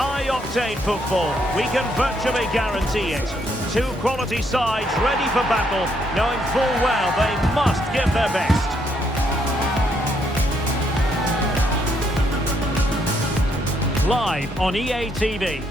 High-octane football, we can virtually guarantee it. Two quality sides ready for battle, knowing full well they must give their best. Live on EA TV.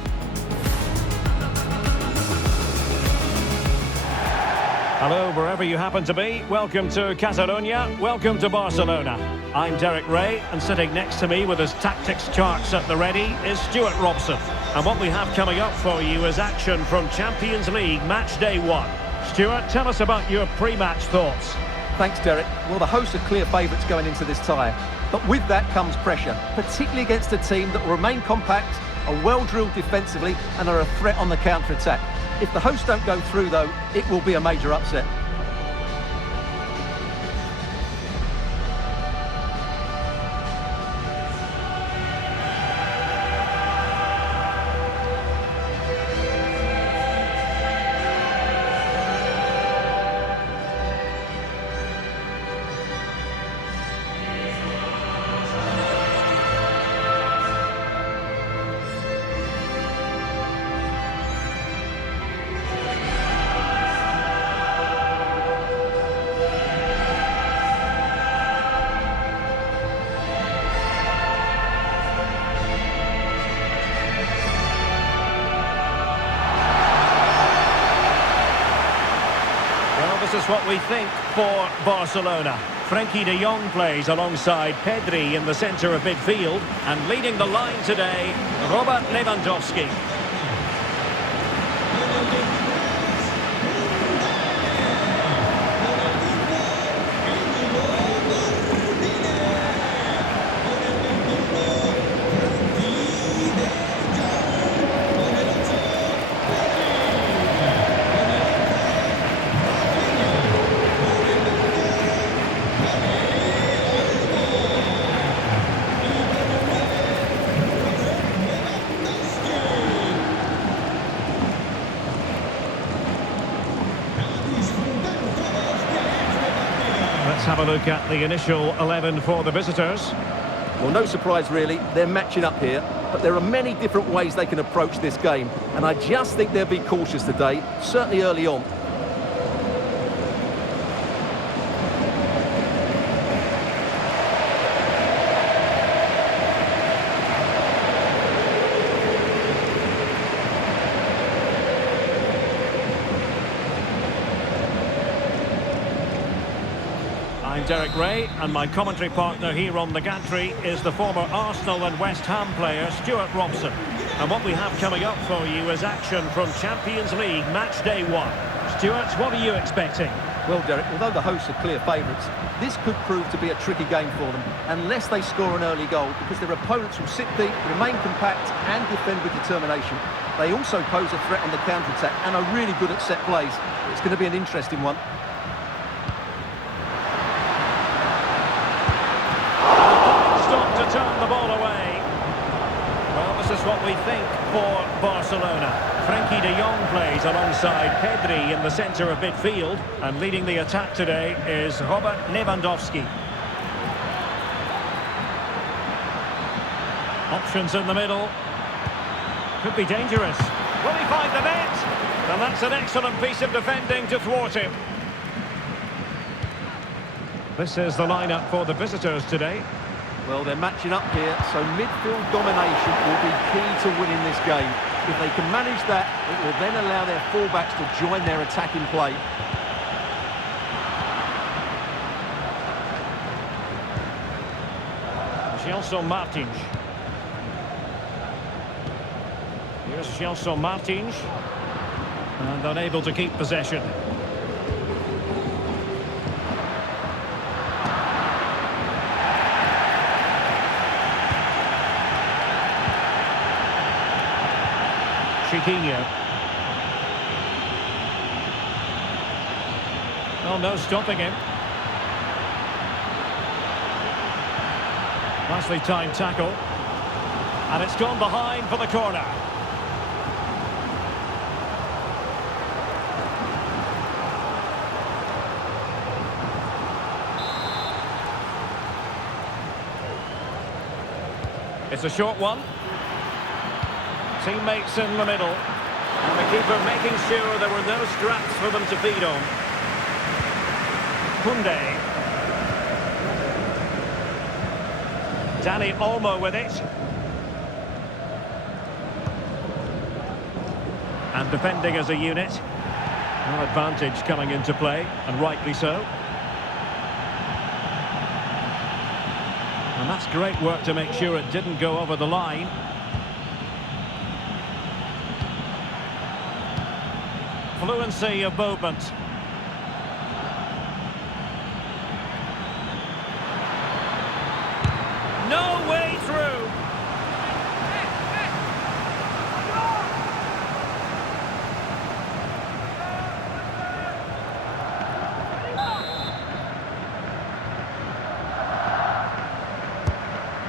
Hello, wherever you happen to be. Welcome to Catalonia. Welcome to Barcelona. I'm Derek Ray, and sitting next to me with his tactics charts at the ready is Stuart Robson. And what we have coming up for you is action from Champions League match day 1. Stuart, tell us about your pre-match thoughts. Thanks, Derek. Well, the hosts are clear favourites going into this tie. But with that comes pressure, particularly against a team that will remain compact, are well-drilled defensively, and are a threat on the counter-attack. If the hosts don't go through, though, it will be a major upset. This is what we think for Barcelona. Frenkie de Jong plays alongside Pedri in the centre of midfield, and leading the line today, Robert Lewandowski. Let's have a look at the initial 11 for the visitors. Well, no surprise really, they're matching up here, but there are many different ways they can approach this game, and I just think they'll be cautious today, certainly early on. I'm Derek Ray, and my commentary partner here on the gantry is the former Arsenal and West Ham player Stuart Robson. And what we have coming up for you is action from Champions League match day 1. Stuart, what are you expecting? Well, Derek, although the hosts are clear favourites, this could prove to be a tricky game for them, unless they score an early goal, because their opponents will sit deep, remain compact and defend with determination. They also pose a threat on the counter-attack and are really good at set plays. It's going to be an interesting one. Turn the ball away. Well, this is what we think for Barcelona. Frenkie de Jong plays alongside Pedri in the centre of midfield, and leading the attack today is Robert Lewandowski. Options in the middle. Could be dangerous. Will he find the net? And that's an excellent piece of defending to thwart him. This is the lineup for the visitors today. Well, they're matching up here, so midfield domination will be key to winning this game. If they can manage that, it will then allow their fullbacks to join their attacking play. Gelson Martins. Here's Gelson Martins. And unable to keep possession. Chiquinho. Oh, no stopping him. Nicely timed tackle. And it's gone behind for the corner. It's a short one. Teammates in the middle. And the keeper making sure there were no scraps for them to feed on. Koundé. Danny Olmo with it. And defending as a unit. No advantage coming into play, and rightly so. And that's great work to make sure it didn't go over the line. Fluency of movement. No way through.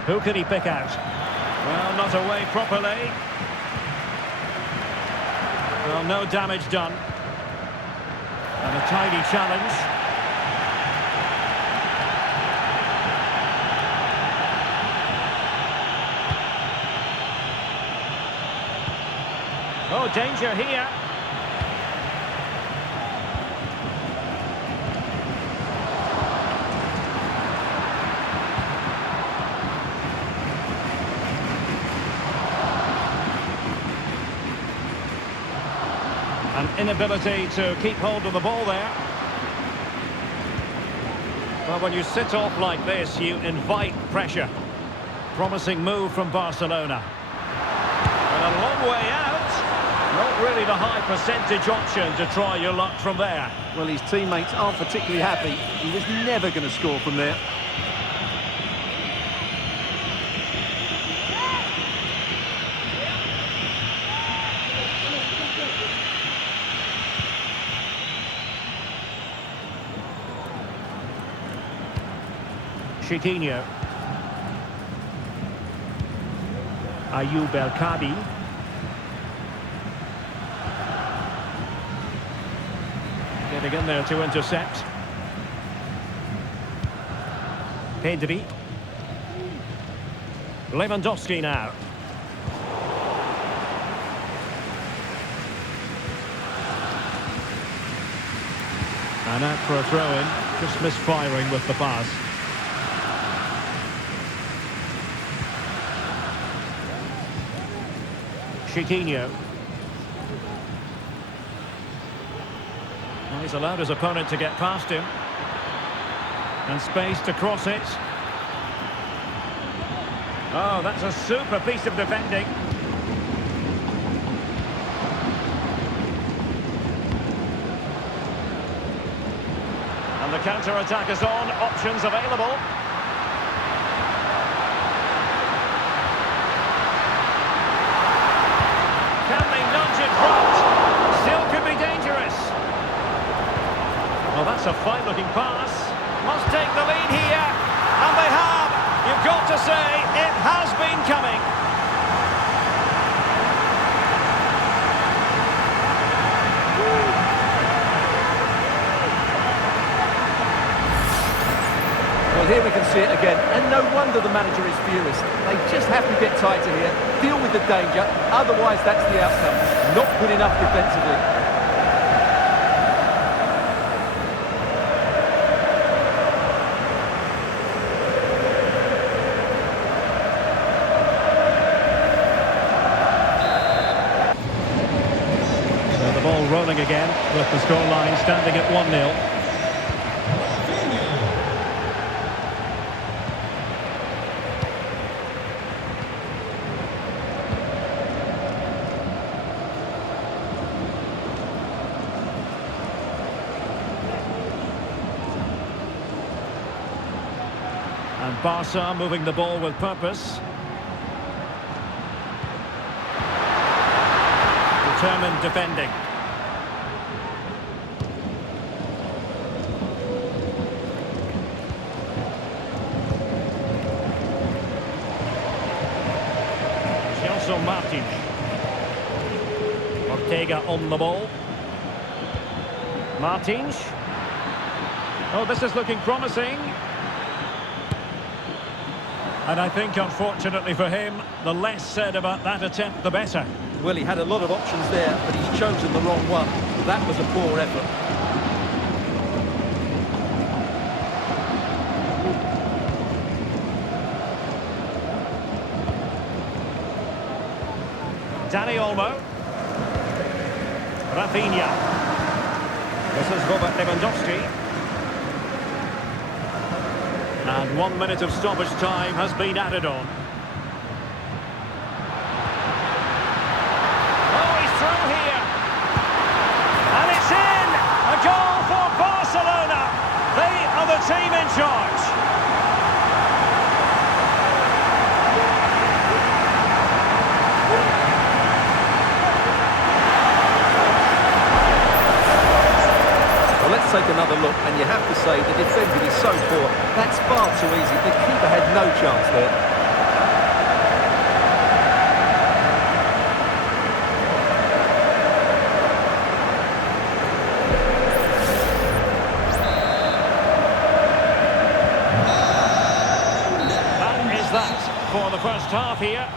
Who could he pick out? Well, not away properly. Well, no damage done. And a tidy challenge. Oh, danger here. An inability to keep hold of the ball there. Well, when you sit off like this, you invite pressure. Promising move from Barcelona. And a long way out. Not really the high percentage option to try your luck from there. Well, his teammates aren't particularly happy. He was never going to score from there. Chiquinho. Ayoub El-Kadi. Getting in there to intercept. Pedri. Lewandowski now. And out for a throw-in. Just misfiring with the pass. Chiquinho. Well, he's allowed his opponent to get past him. And space to cross it. Oh, that's a super piece of defending. And the counter-attack is on. Options available. Can they nudge it front? Still could be dangerous. Well, that's a fine-looking pass. Must take the lead here. And they have. You've got to say, it has been coming. Well, here we can see it again, and no wonder the manager is furious. They just have to get tighter here, deal with the danger, otherwise that's the outcome. Not good enough defensively. So the ball rolling again, with the scoreline standing at 1-0. And Barca moving the ball with purpose. Determined defending. Gelson Martins. Ortega on the ball. Martins. Oh, this is looking promising. And I think, unfortunately for him, the less said about that attempt, the better. Well, he had a lot of options there, but he's chosen the wrong one. That was a poor effort. Dani Olmo. Rafinha. This is Robert Lewandowski. And 1 minute of stoppage time has been added on. Oh, he's through here. And it's in! A goal for Barcelona. They are the team in charge. Let's take another look, and you have to say the defending is so poor. That's far too easy. The keeper had no chance there. That is that for the first half here.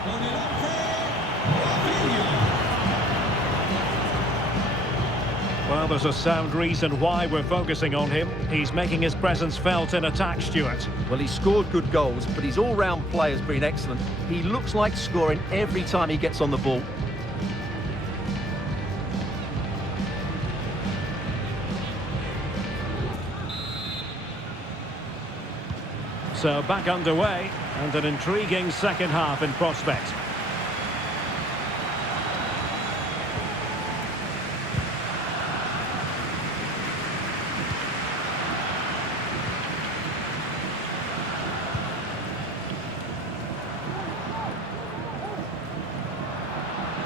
Well, there's a sound reason why we're focusing on him. He's making his presence felt in attack, Stuart. Well, he's scored good goals, but his all-round play has been excellent. He looks like scoring every time he gets on the ball. So back underway, and an intriguing second half in prospect.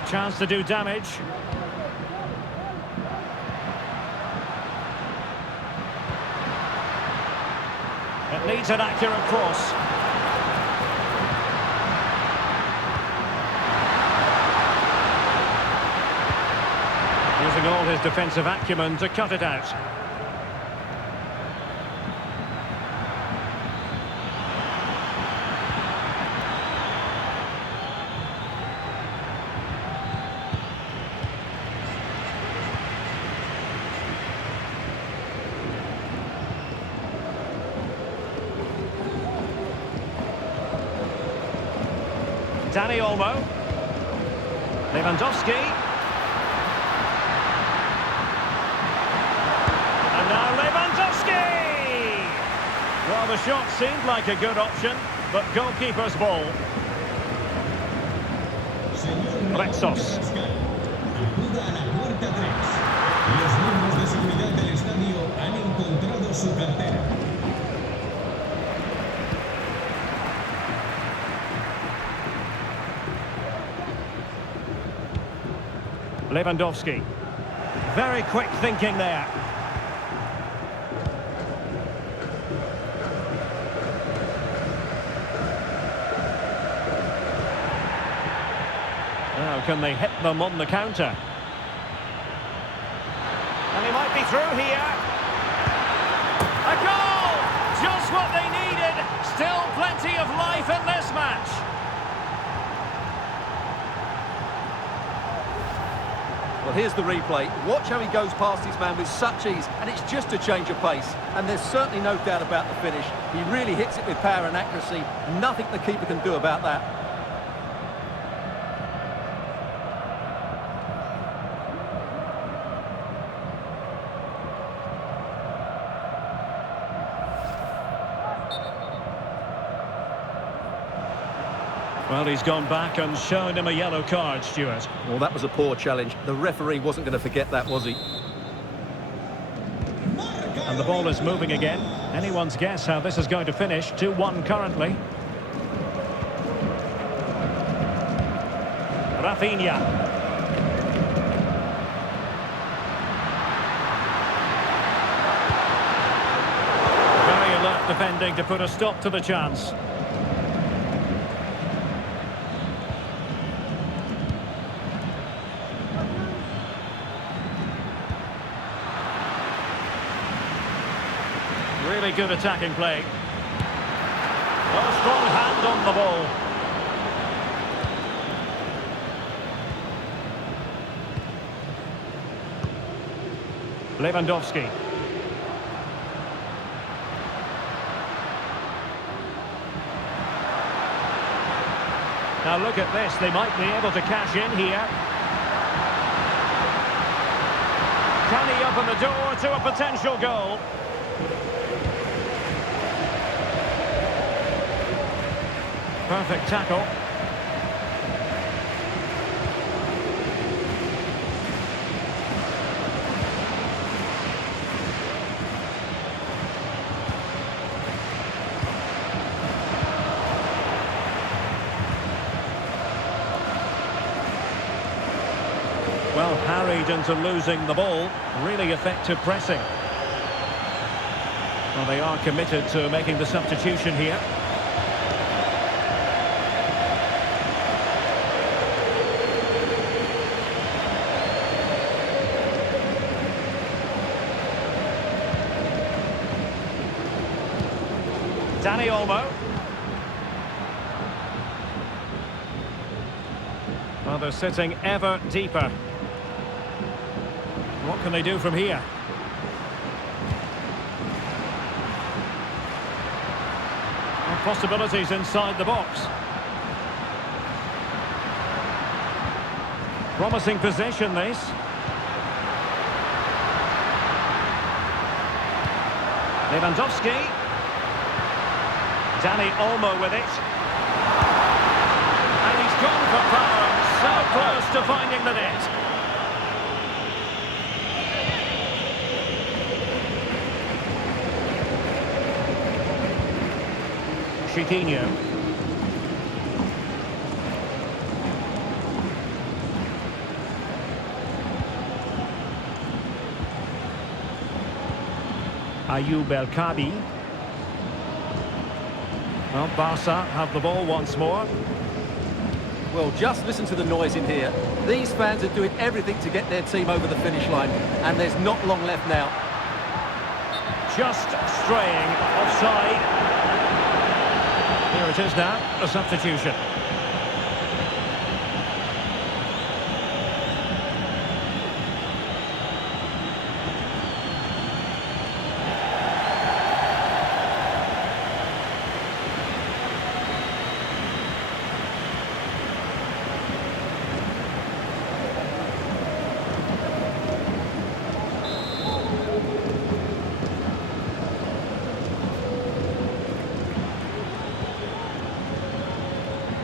Chance to do damage. It needs an accurate cross. Using all his defensive acumen to cut it out. Dani Olmo. Lewandowski. And now Lewandowski! Well, the shot seemed like a good option, but goalkeeper's ball. Rexos. Acuda a la puerta 3. Los miembros de seguridad del estadio han encontrado su cartera. Lewandowski. Very quick thinking there. Now can they hit them on the counter? And he might be through here. A goal! Just what they needed. Still plenty of life in this match. Well, here's the replay. Watch how he goes past his man with such ease, and it's just a change of pace. And there's certainly no doubt about the finish. He really hits it with power and accuracy. Nothing the keeper can do about that. Well, he's gone back and shown him a yellow card, Stuart. Well, that was a poor challenge. The referee wasn't going to forget that, was he? And the ball is moving again. Anyone's guess how this is going to finish. 2-1 currently. Rafinha. Very alert defending to put a stop to the chance. Really good attacking play. A strong hand on the ball. Lewandowski. Now look at this, they might be able to cash in here. Can he open the door to a potential goal? Perfect tackle. Well, harried into losing the ball. Really effective pressing. Well, they are committed to making the substitution here. Dani Olmo. Well, they're sitting ever deeper. What can they do from here? Well, possibilities inside the box. Promising possession, this. Lewandowski. Dani Olmo with it. And he's gone for power. So close to finding the net. Chiquinho. Ayoub El Kadi. Well, Barca have the ball once more. Well, just listen to the noise in here. These fans are doing everything to get their team over the finish line, and there's not long left now. Just straying offside. Here it is now, a substitution.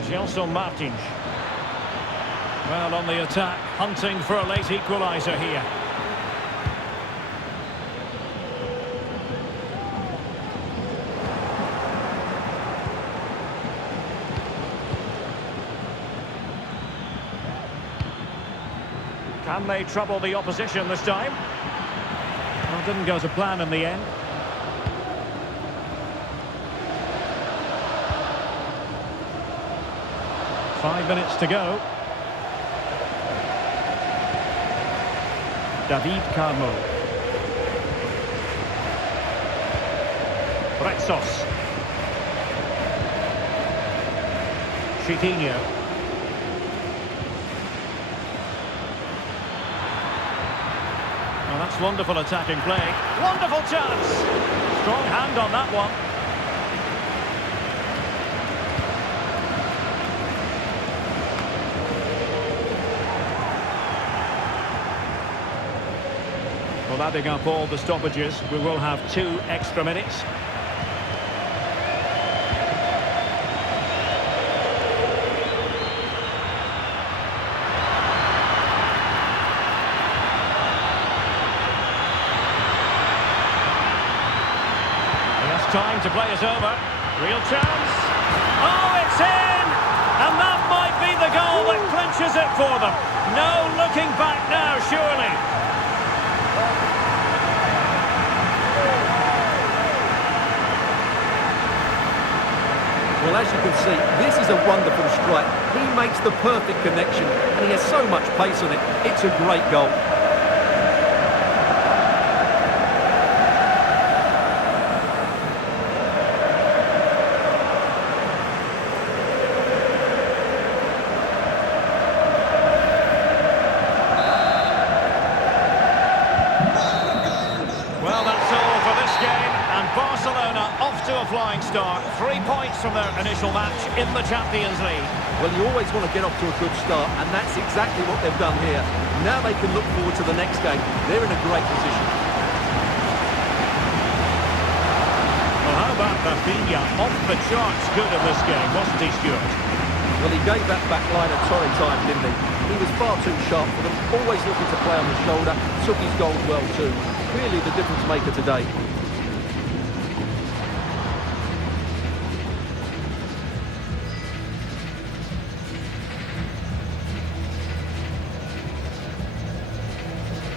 Gelson Martins. Well, on the attack, hunting for a late equaliser here. Can they trouble the opposition this time? Well, didn't go to plan in the end. Five minutes to go. David Carmo. Rexos. Chiquinho. Well, that's wonderful attacking play. Wonderful chance. Strong hand on that one. Well, adding up all the stoppages, we will have 2 extra minutes. He has time to play it over. Real chance. Oh, it's in! And that might be the goal that clinches it for them. No looking back now, surely. Well, as you can see, this is a wonderful strike. He makes the perfect connection, and he has so much pace on it. It's a great goal. from their initial match in the Champions League. Well, you always want to get off to a good start, and that's exactly what they've done here. Now they can look forward to the next game. They're in a great position. Well, how about Rafinha? Off the charts good in this game, wasn't he, Stuart? Well, he gave that back line a torrid time, didn't he? He was far too sharp for them, always looking to play on the shoulder, took his goals well too. Clearly the difference maker today.